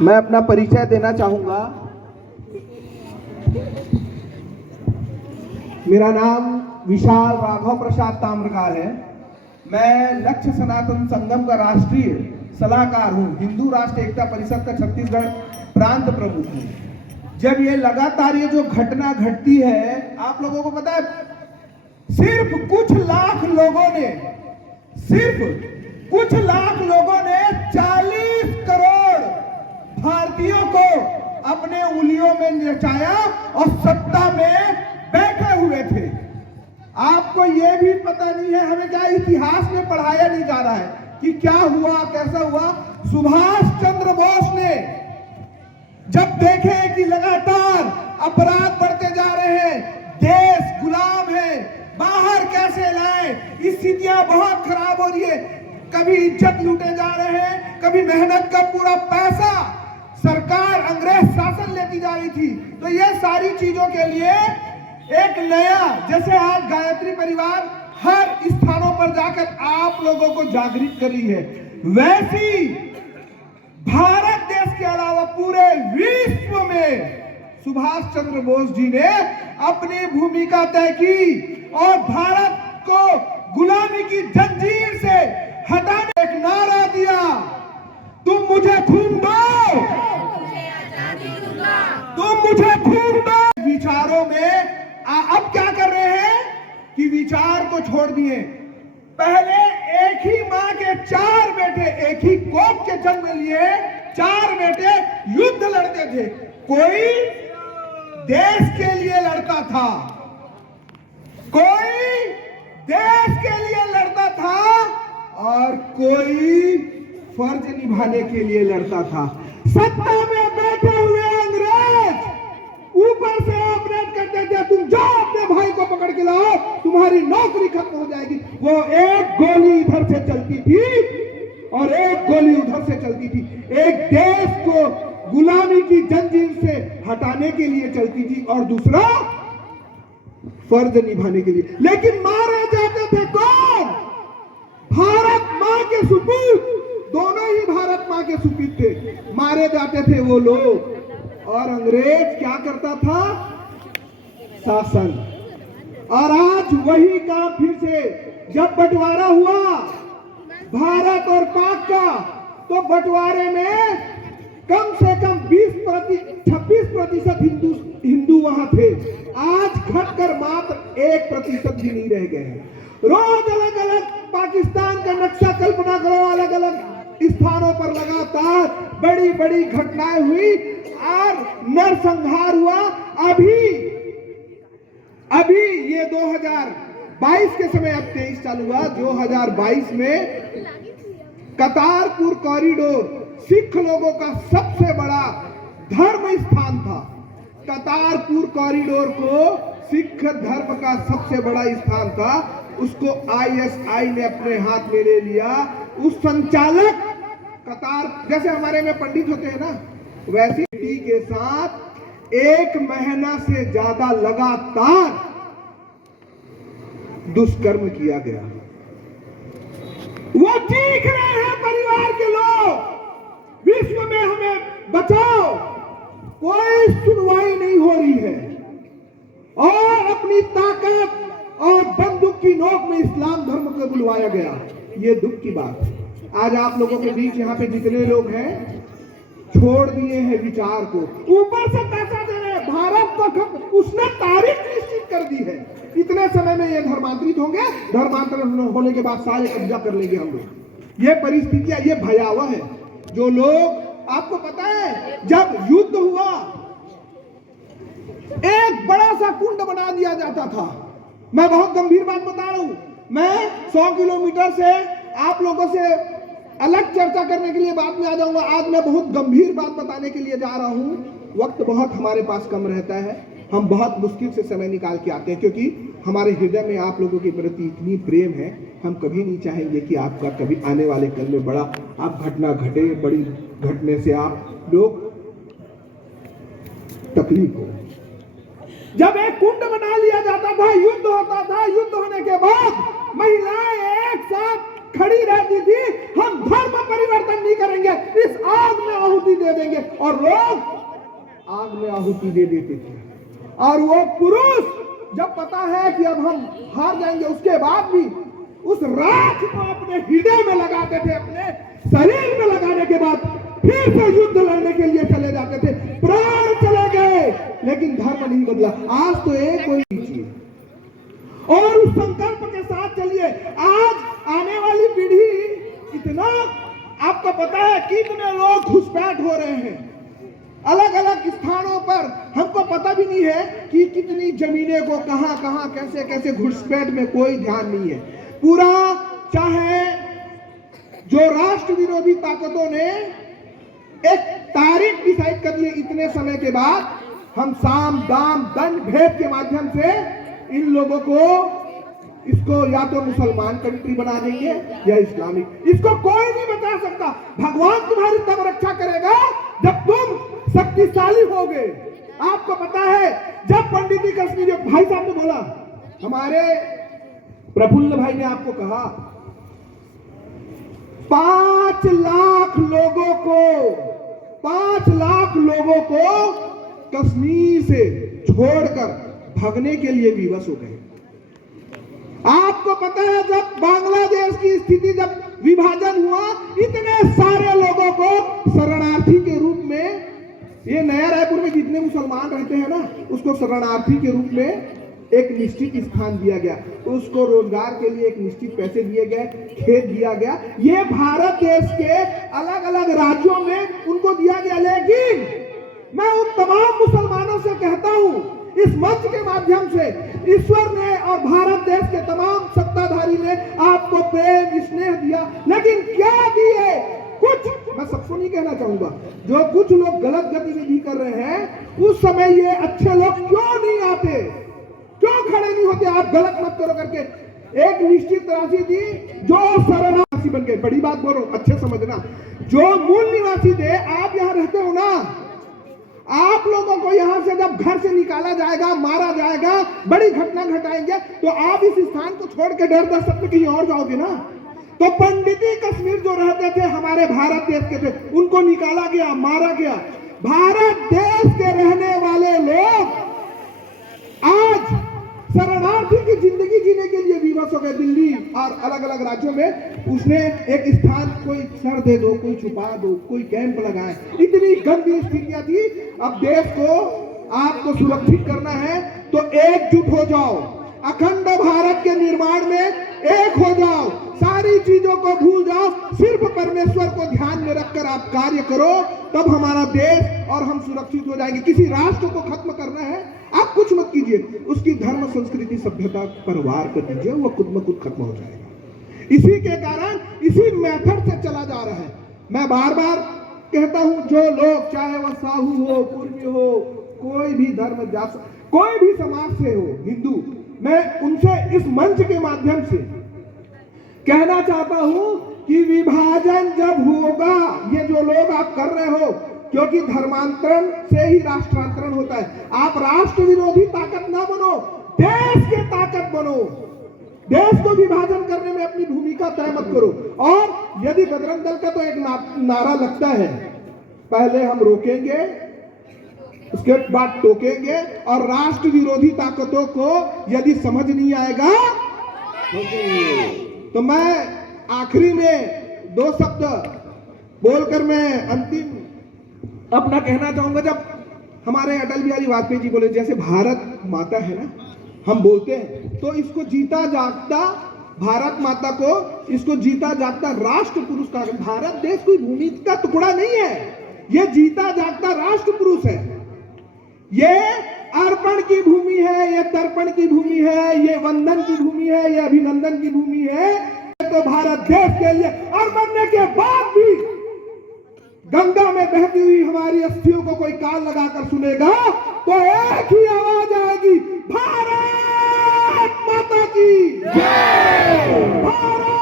मैं अपना परिचय देना चाहूँगा। मेरा नाम विशाल राघव प्रसाद ताम्रकार है। मैं लक्ष्य सनातन संगम का राष्ट्रीय सलाहकार हूँ। हिंदू राष्ट्र एकता परिषद का छत्तीसगढ़ प्रांत प्रमुख हूँ। जब ये लगातार ये जो घटना घटती है, आप लोगों को पता है, सिर्फ कुछ लाख लोगों ने 40 करोड़ भारतीयों को अपने उंगलियों में नचाया और सत्ता में बैठे हुए थे। आपको यह भी पता नहीं है, हमें क्या इतिहास में पढ़ाया नहीं जा रहा है कि क्या हुआ, कैसा हुआ। सुभाष चंद्र बोस ने जब देखे कि लगातार अपराध बढ़ते जा रहे हैं, देश गुलाम है, बाहर कैसे लाए, स्थितियां बहुत खराब हो रही है, कभी इज्जत लूटे जा रहे हैं, कभी मेहनत का पूरा पैसा सरकार अंग्रेज शासन लेती जा रही थी। तो ये सारी चीजों के लिए एक नया, जैसे आज गायत्री परिवार हर स्थानों पर जाकर आप लोगों को जागृत कर रही है, वैसी भारत देश के अलावा पूरे विश्व में सुभाष चंद्र बोस जी ने अपनी भूमिका तय की और भारत को गुलामी की जंजीर से हटाने एक नारा दिया, तुम मुझे खून दो, तुम मुझे खून दो। विचारों में अब क्या कर रहे हैं कि विचार को छोड़ दिए। पहले एक ही मां के 4 बेटे, एक ही कोख के जन्म लिए 4 बेटे युद्ध लड़ते थे। कोई देश के लिए लड़ता था, कोई देश के लिए लड़ता था और कोई फर्ज निभाने के लिए लड़ता था। सत्ता में बैठे हुए अंग्रेज ऊपर से ऑपरेट करते थे, तुम जाओ अपने भाई को पकड़ के लाओ, तुम्हारी नौकरी खत्म हो जाएगी। वो एक गोली इधर से चलती थी और एक गोली उधर से चलती थी, एक देश को गुलामी की जंजीर से हटाने के लिए चलती थी और दूसरा फर्ज निभाने के लिए। लेकिन मारे जाते थे कौन? भारत मां के सुपूत, दोनों ही भारत मां के सुपूत थे, मारे जाते थे वो लोग। और अंग्रेज क्या करता था? शासन। और आज वही काम फिर से, जब बंटवारा हुआ भारत और पाक का, तो बंटवारे में कम से कम 26% हिंदू वहां थे। आज घटकर मात्र 1% भी नहीं रह गए हैं। रोज अलग अलग पाकिस्तान का नक्शा कल्पना करो, अलग अलग स्थानों पर लगातार बड़ी बड़ी घटनाएं हुई और नरसंहार हुआ। अभी ये 2022 के समय, अब 23 चालू हुआ, 2022 में करतारपुर कॉरिडोर सिख लोगों का सबसे बड़ा धर्म स्थान था। करतारपुर कॉरिडोर को सिख धर्म का सबसे बड़ा स्थान था, उसको ISI ने अपने हाथ में ले लिया। उस संचालक कतार, जैसे हमारे में पंडित होते हैं ना, वैसी के साथ 1 महीना से ज्यादा लगातार दुष्कर्म किया गया। वो चीख रहे हैं परिवार के लोग, विश्व में हमें बचाओ, कोई सुनवाई नहीं हो रही है। और अपनी ताकत और बंदूक की नोक में इस्लाम धर्म को बुलवाया गया। ये दुख की बात है। आज आप लोगों के बीच यहाँ पे जितने लोग हैं, छोड़ दिए हैं विचार को, ऊपर से पैसा दे रहे हैं। भारत तो उसने तारीख निश्चित कर दी है, इतने समय में ये धर्मांतरित होंगे, धर्मांतरण होने के बाद सारे कब्जा कर लेंगे हम लोग। ये परिस्थितियां, ये भयावह है। जो लोग, आपको पता है, जब युद्ध हुआ एक बड़ा सा कुंड बना दिया जाता था। मैं बहुत गंभीर बात बता रहा हूं। मैं 100 किलोमीटर से आप लोगों से अलग चर्चा करने के लिए बाद में आ जाऊंगा। आज मैं बहुत गंभीर बात बताने के लिए जा रहा हूं। वक्त बहुत हमारे पास कम रहता है, हम बहुत मुश्किल से समय निकाल के आते हैं, क्योंकि हमारे हृदय में आप लोगों के प्रति इतनी प्रेम है। हम कभी नहीं चाहेंगे कि आपका कभी आने वाले कल में बड़ा आप घटना घटे, बड़ी घटने से आप लोग तकलीफ हो। जब एक कुंड बना लिया जाता था, युद्ध होता था, युद्ध होने के बाद महिलाएं एक साथ खड़ी रहती थी, हम धर्म परिवर्तन नहीं करेंगे, इस आग में आहुति दे देंगे। और लोग आग में आहुति दे देते थे। और वो पुरुष जब पता है कि अब हम हार जाएंगे, उसके बाद भी उस राख को अपने हृदय में लगाते थे, अपने शरीर में लगाने के बाद फिर से युद्ध लड़ने के लिए चले जाते थे। प्राण चले गए लेकिन धर्म नहीं बदला। आज तो एक कोई कीजिए और उस संकल्प के साथ चलिए। आज आने वाली पीढ़ी इतना, आपको पता है कितने लोग घुसपैठ हो रहे हैं अलग अलग स्थानों पर। हमको पता भी नहीं है कि कितनी जमीनें को कहां कहां कैसे कैसे घुसपैठ में कोई ध्यान नहीं है। पूरा चाहे जो राष्ट्र विरोधी ताकतों ने एक तारीख डिसाइड कर ली, इतने समय के बाद हम साम दाम दंड भेद के माध्यम से इन लोगों को, इसको या तो मुसलमान कंट्री बना देंगे या इस्लामिक। इसको कोई नहीं बचा सकता। भगवान तुम्हारी तब रक्षा करेगा जब तुम शक्तिशाली होगे। आपको पता है जब पंडित कश्मीरी भाई साहब ने बोला, हमारे प्रफुल्ल भाई ने आपको कहा 5 लाख लोगों को कश्मीर से छोड़कर भागने के लिए विवश हो गए। आपको पता है जब बांग्लादेश की स्थिति, जब विभाजन हुआ, इतने सारे लोगों को शरणार्थी के रूप में, ये नया रायपुर में जितने मुसलमान रहते हैं ना, उसको शरणार्थी के रूप में एक निश्चित स्थान दिया गया, उसको रोजगार के लिए एक निश्चित पैसे दिए गए, खेत दिया गया। ये भारत देश के अलग अलग राज्यों में उनको दिया गया। लेकिन मैं उन तमाम मुसलमानों से कहता हूं, इस मंच के माध्यम से ईश्वर ने और भारत देश के तमाम सत्ताधारी ने आपको प्रेम स्नेह दिया, लेकिन क्या दिए? कुछ, मैं सबको नहीं कहना चाहूंगा, जो कुछ लोग गलत गतिविधि कर रहे हैं, उस समय ये अच्छे लोग क्यों नहीं आते, क्यों खड़े नहीं होते? आप गलत मत करो करके एक निश्चित राशि दी, जो शरणार्थी बन गए। बड़ी बात बोल रहा हूं, अच्छे समझना, जो मूल निवासी थे, आप यहां रहते हो ना, आप लोगों को यहां से जब घर से निकाला जाएगा, मारा जाएगा, बड़ी घटना घटाएंगे, तो आप इस स्थान को छोड़ के डर दस सकते कहीं और जाओगे ना। तो पंडिती कश्मीर जो रहते थे, हमारे भारत देश के थे, उनको निकाला गया, मारा गया। भारत देश के रहने वाले लोग आज शरणार्थी की जिंदगी जीने के लिए विवश हो गए। दिल्ली और अलग अलग राज्यों में उसने एक स्थान, कोई सर दे दो, कोई छुपा दो, कोई कैंप लगाए, इतनी गंदी स्थितियां थी। अब देश को आपको सुरक्षित करना है तो एकजुट हो जाओ, अखंड भारत के निर्माण में एक हो जाओ, सारी चीजों को भूल जाओ, सिर्फ परमेश्वर को ध्यान में रखकर आप कार्य करो, तब हमारा देश और हम सुरक्षित हो जाएंगे। किसी राष्ट्र को खत्म करना है, आप कुछ मत कीजिए, उसकी धर्म संस्कृति सभ्यता पर वार कर दीजिए, वो खुद ब खुद खत्म हो जाएगा। इसी के कारण इसी मेथड से चला जा रहा है। मैं बार बार कहता हूं, जो लोग, चाहे वह साहू हो, कुर्मी हो, कोई भी धर्म, जात, कोई भी समाज से हो, हिंदू, मैं उनसे इस मंच के माध्यम से कहना चाहता हूं कि विभाजन जब होगा, ये जो लोग आप कर रहे हो, क्योंकि धर्मांतरण से ही राष्ट्रांतरण होता है। आप राष्ट्र विरोधी ताकत ना बनो, देश के ताकत बनो। देश को विभाजन करने में अपनी भूमिका तय मत करो। और यदि बजरंग दल का तो एक नारा लगता है, पहले हम रोकेंगे, उसके बाद टोकेंगे, और राष्ट्र विरोधी ताकतों को यदि समझ नहीं आएगा तो मैं आखिरी में 2 शब्द बोलकर मैं अंतिम अपना कहना चाहूंगा। जब हमारे अटल बिहारी वाजपेयी जी बोले, जैसे भारत माता है ना, हम बोलते हैं, तो इसको जीता जागता, भारत माता को इसको जीता जागता राष्ट्र पुरुष कहा। भारत देश कोई भूमि का टुकड़ा नहीं है, यह जीता जागता राष्ट्र पुरुष है। ये अर्पण की भूमि है, ये तर्पण की भूमि है, ये वंदन की भूमि है, ये अभिनंदन की भूमि है। तो भारत देश के लिए, और मरने के बाद भी गंगा में बहती हुई हमारी अस्थियों को कोई कान लगाकर सुनेगा तो एक ही आवाज आएगी, भारत माता की जय, भारत